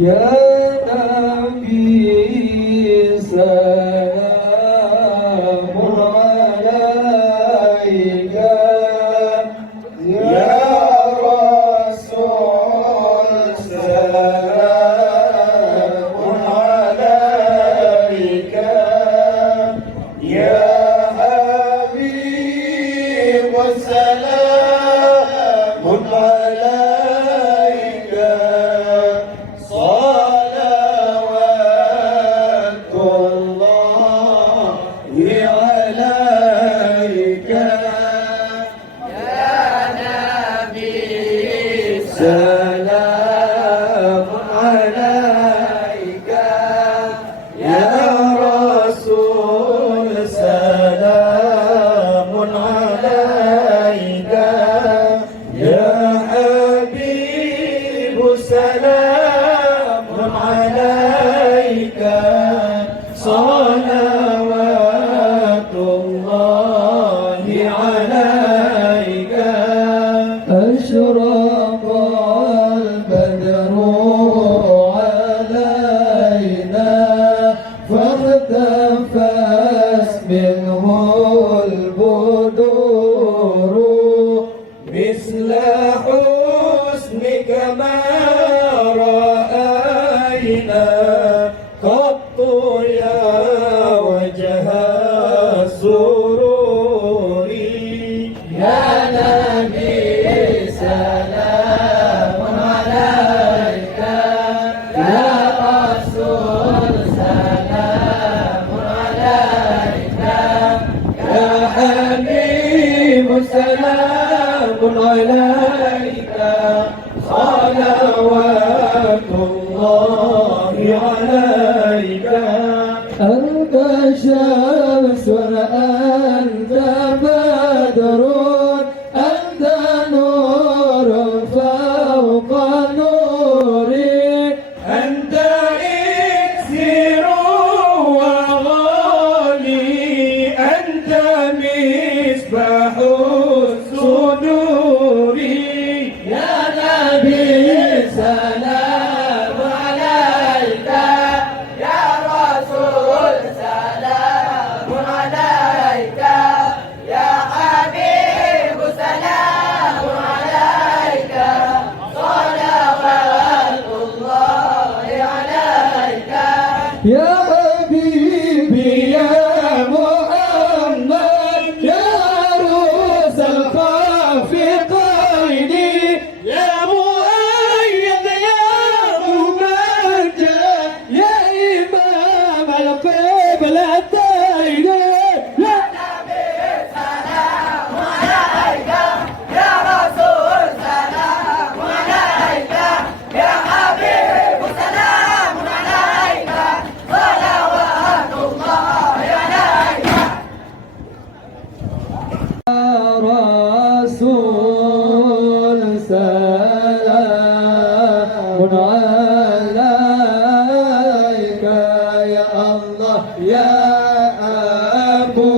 يا نبي سلام عليك يا رسول سلام عليك يا حبيب سلام عليك صلوات الله عليك يا نبي سلام عليك يا رسول سلام عليك يا حبيب سلام عليك صلوات الله عليك أشرق البدر علينا فاختفت منه البدور مثل حسنك ما رأينا قط يا وجه السرور يا نبي سلام عليك يا رسول سلام عليك يا حبيب سلام عليك صلوات الله عليك أنت شمس أنت بدر أنت نور فوق نور أنت إكسير وغالي أنت مصباح الصدور يا نبي سلام عليك يا رسول سلام عليك يا حبيب سلام عليك صلوات الله عليك يا حبيبي يا محمد يا عروس الخافقين يا مؤيد يا ممجد يا إمام القبلتين يا نبي سلام عليك يا رسول سلام عليك يا حبيب سلام عليك صلوات الله عليك رسول سلام عليك يا الله يا أبو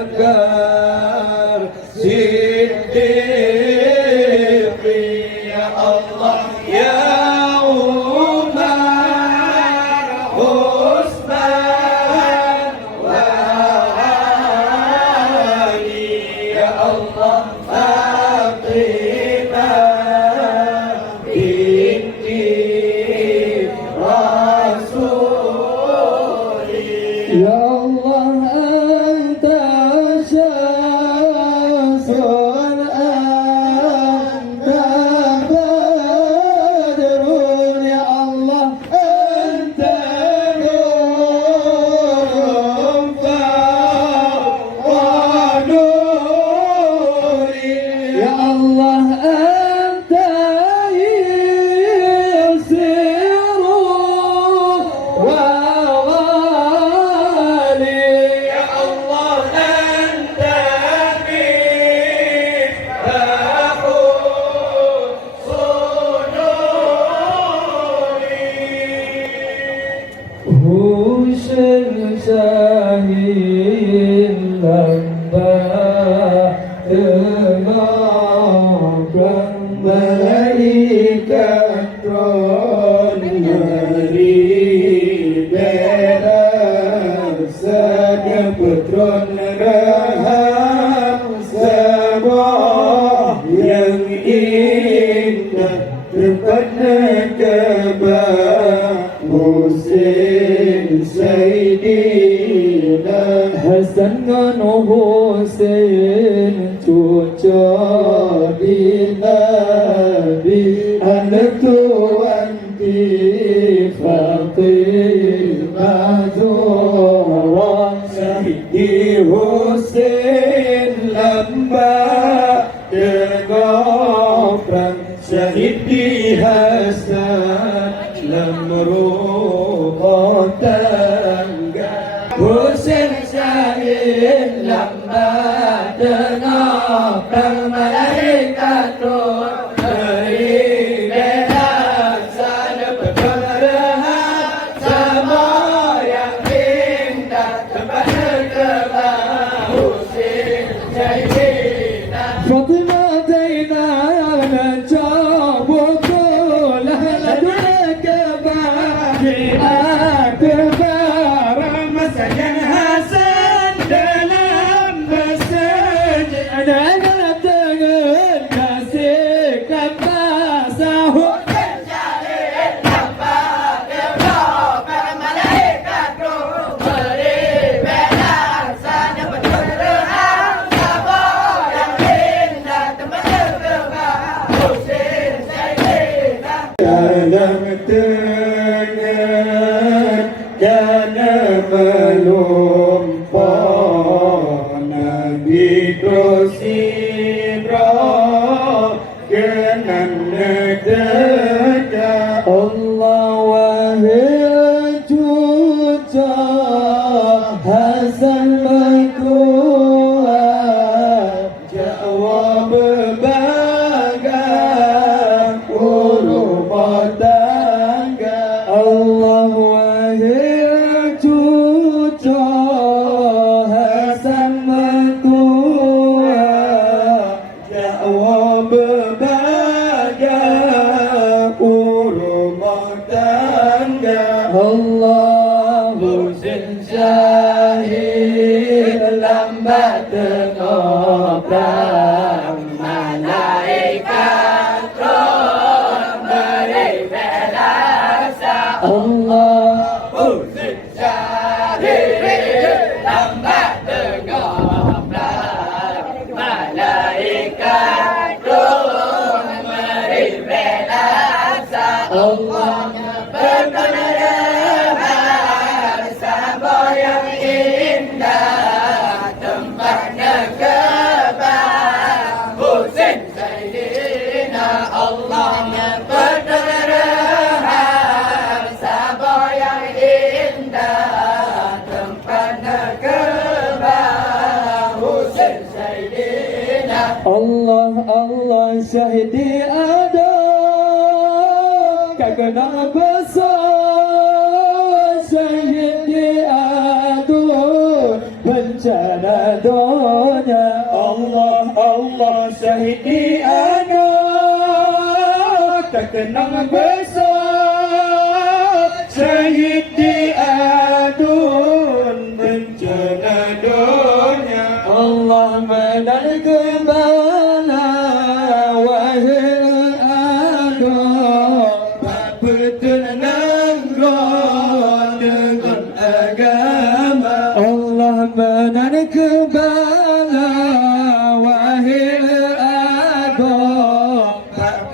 بكر صديق يا الله يا عمر عثمان وعلي يا الله فاطمة بنت رسولي يا الله أنت شمس أنت بدر يا الله أنت نور فوق نوري يا الله أنت يسير وغالي يا الله أنت مفتاح صدوري هوش شاهين لما تناقم ملائكة putra Rahab Sabah yang indah tempatnya Ka'bah Husain Sayyidina Hasan dan Husain cucu Nabi anak tuan di Fatimah Zahra Sayyidi Husain lambat dengar perang Sayyidi Hasan lamruh tangga Husain syahid lambat dengar perang malaikat turun beri belah sana berperang sama yang indah tempat Ka'bah Husain syahid Fatimah Zaina menjawab kulah laduna Ka'bah akbar masjid Hasan dalam masjid ada dengan kasih Ka'bah sahut syahid lambat dengar para malaikat roh beri belah sana berperang sama yang indah tempat Ka'bah Husain syahid dalam tengah jana melumpah Nabi Ibrahim kenan negara Allah wahai cucu Hasan berkuat jawab berbagai rumah tangga Allah wahai cucu Hasan berkuat jawab berbagai rumah tangga Allah Husain syahid lambat dengar perang malaikat turun beri belah Allah Husain syahid lambat dengar perang malaikat turun beri belah Allah berkenan sama yang indah tempatnya Ka'bah Husain Sayyidina Allah berkenan sama yang indah tempatnya Ka'bah Husain Sayyidina Allah Allah syahidi ada kagana besar syahidi adun bencana dunia Allah Allah syahidi ada kagana besar syahidi adun bencana dunia Allah medan kembali wahai adun bertenang dengan agama Allah menan kembali wahai adon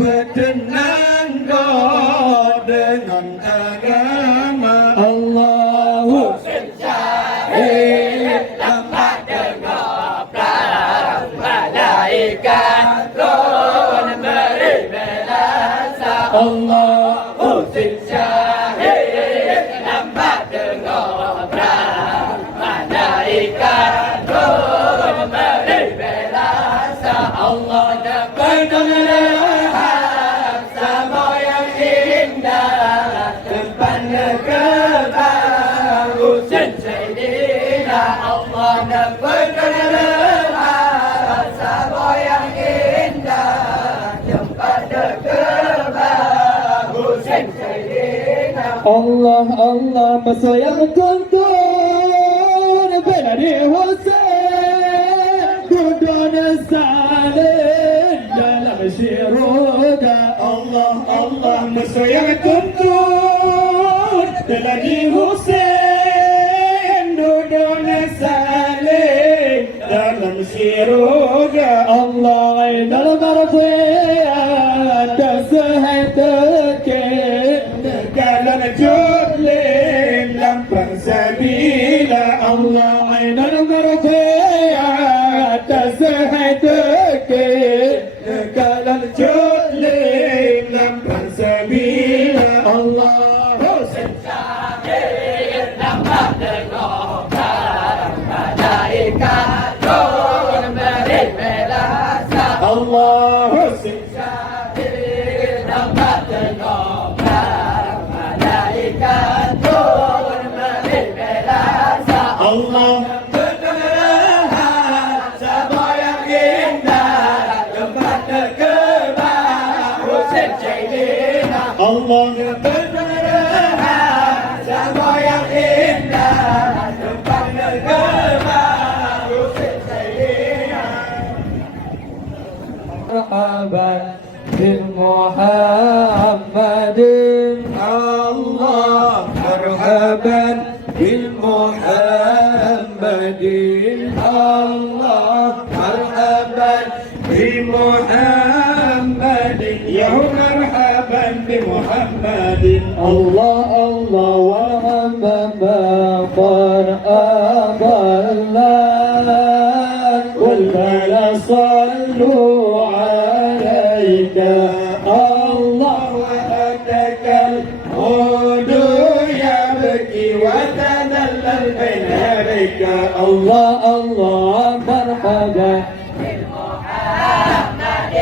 bertenang dengan agama Allah Husain syahid lambat dengar perang malaikat turun beri belah Allah Husain syahid lambat dengar perang malaikat turun beri belah Allah dapat dengar sama yang indah tempatnya Ka'bah Husain Sayyidina Allah dapat dengar sama yang indah tempatnya Ka'bah Husain Sayyidina Allah Allah masa yang tuntun benar Hussein Kudon salin dalam syurga Allah Allah musuh yang tuntun Lagi Hussein Kudon salin dalam syurga Allah dalam arziat sehatak Dalam judlin lampang sabila Allah dalam arziat sehatak Dalam judlin lampang sabila Allah Hussein Syahid dapat dengar malaikat turun beri melasa Allah Hussein Syahid dapat dengar malaikat turun beri melasa Allah benar sama yang indah tempat terkebah Hussein Jailina Allah benar sama yang indah tempat terkebah Hussein Jailina مرحبا بالمحمد الله مرحبا بالمحمد الله مرحبا بمحمد يا مرحبا بمحمد الله الله ومرحبا قرآن والملا صلوا عليك الله وأتك الهود يبكي وتذلل بين يديك الله الله مرحبا بالمحمد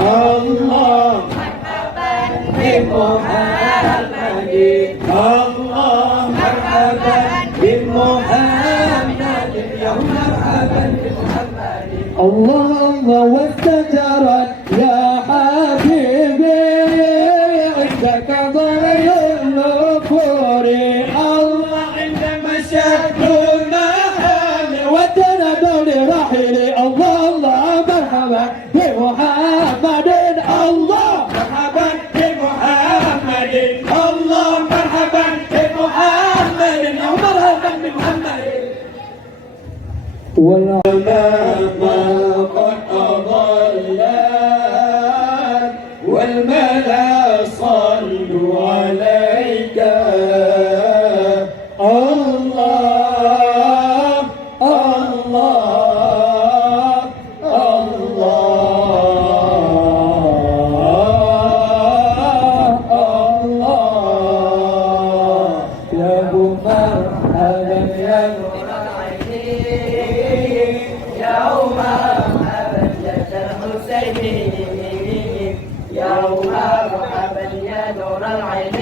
الله مرحبا بمحمد الله مرحبا بمحمد يا مرحبا بمحمد الله واستجرت يا حبيبي عندك ضري النفور الله عندما شكوا المحام وتنبوا لرحيلي الله الله مرحبا بمحمد الله مرحبا بمحمد الله مرحبا بمحمد يا مرحبا بمحمد ولا ما قد أضلت والملا صلوا عليك الله الله الله الله يا أبو مرحبا يا نور العين يوم مرحبا جد الحسين يوم مرحبا يا نور العين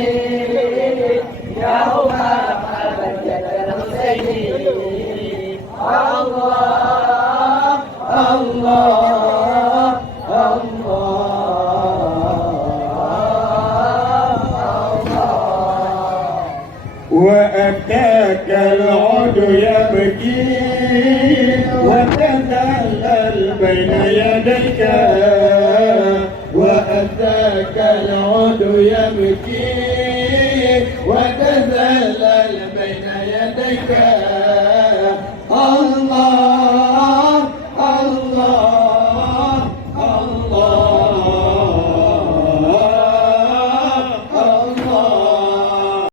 يوم مرحبا جد الحسين الله الله وأتاك العود يبكي وتذلل بين يديك وأتاك العود يبكي